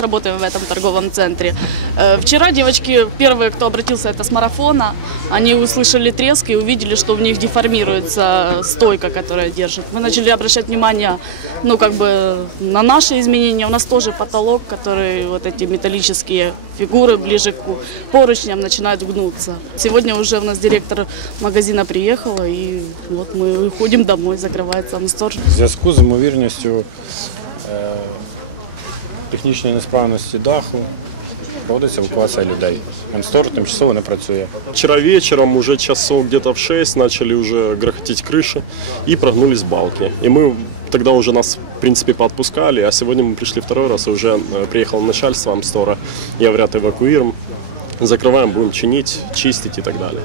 работаем в этом торговом центре. Э, Вчера девочки, первые, кто обратился, это с марафона, они услышали треск и увидели, что в них деформируется стойка, которая держит. Мы начали обращать внимание, ну, как бы, на наши изменения. У нас тоже потолок, который, вот эти металлические фигуры ближе к поручням начинают гнуться. Сегодня уже у нас директор магазина приехала, и вот мы уходим домой, закрывается Амстор. В зв'язку з ймовірністю технічної несправності даху проводиться евакуація людей. Мстор тимчасово не працює. Вчера вечером, уже часов где-то в 6, начали уже грохотить крыши и прогнулись балки. И мы тогда уже нас, в принципе, поотпускали, а сегодня мы пришли второй раз, и уже э, приехало начальство Амстора, и говорят, эвакуируем, закрываем, будем чинить, чистить и так далее.